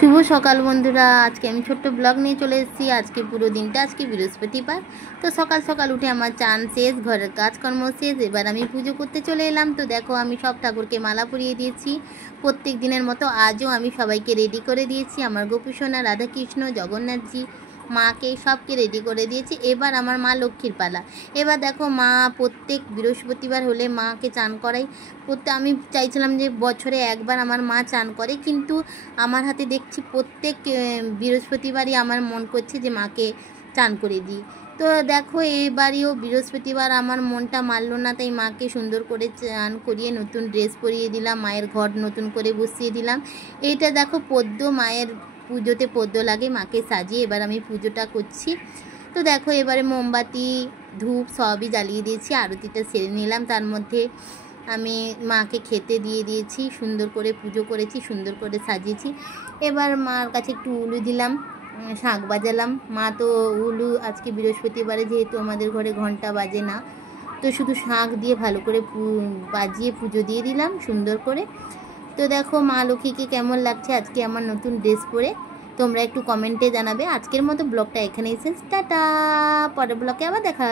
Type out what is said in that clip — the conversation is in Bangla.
শুভ সকাল বন্ধুরা, আজকে আমি ছোট্ট ব্লগ নিয়ে চলে এসেছি। আজকে পুরো দিনটা, আজকে বৃহস্পতিবার। তো সকাল সকাল উঠে আমার চান শেষ, ঘরের কাজকর্ম শেষ, এবার আমি পুজো করতে চলে এলাম। তো দেখো, আমি সব ঠাকুরকে মালা পরিয়ে দিয়েছি। প্রত্যেক দিনের মতো আজও আমি সবাইকে রেডি করে দিয়েছি। আমার গোপীসোনা, রাধাকৃষ্ণ, জগন্নাথজি, মাকে সবকে রেডি করে দিয়েছি। এবার আমার মা লক্ষ্মীর পালা। এবার দেখো, মা প্রত্যেক বৃহস্পতিবার হলে মাকে চান করাই। আমি চাইছিলাম যে বছরে একবার আমার মা চান করে, কিন্তু আমার হাতে দেখছি প্রত্যেক বৃহস্পতিবারই আমার মন করছে যে মাকে চান করে দিই। তো দেখো, এবারেও বৃহস্পতিবার আমার মনটা মানলো না, তাই মাকে সুন্দর করে চান করিয়ে নতুন ড্রেস পরিয়ে দিলাম, মায়ের ঘর নতুন করে বসিয়ে দিলাম। এইটা দেখো পদ্ম, মায়ের পুজোতে পদ্ম লাগে, মাকে সাজিয়ে এবার আমি পুজোটা করছি। তো দেখো, এবারে মোমবাতি, ধূপ সবই জ্বালিয়ে দিয়েছি, আরতিটা সেরে নিলাম। তার মধ্যে আমি মাকে খেতে দিয়ে দিয়েছি, সুন্দর করে পুজো করেছি, সুন্দর করে সাজিয়েছি। এবার মার কাছে একটু উলু দিলাম, শাঁখ বাজালাম। মা তো উলু, আজকে বৃহস্পতিবারে যেহেতু আমাদের ঘরে ঘন্টা বাজে না, তো শুধু শাঁখ দিয়ে ভালো করে বাজিয়ে পুজো দিয়ে দিলাম সুন্দর করে। তো দেখো, মা লক্ষ্মীকে কেমন লাগছে আজকে আমার নতুন ড্রেস পরে, তোমরা একটু কমেন্টে জানাবে। আজকের মতো ব্লগটা এখানেই শেষ, টাটা। পরের ব্লগে আবার দেখা হবে।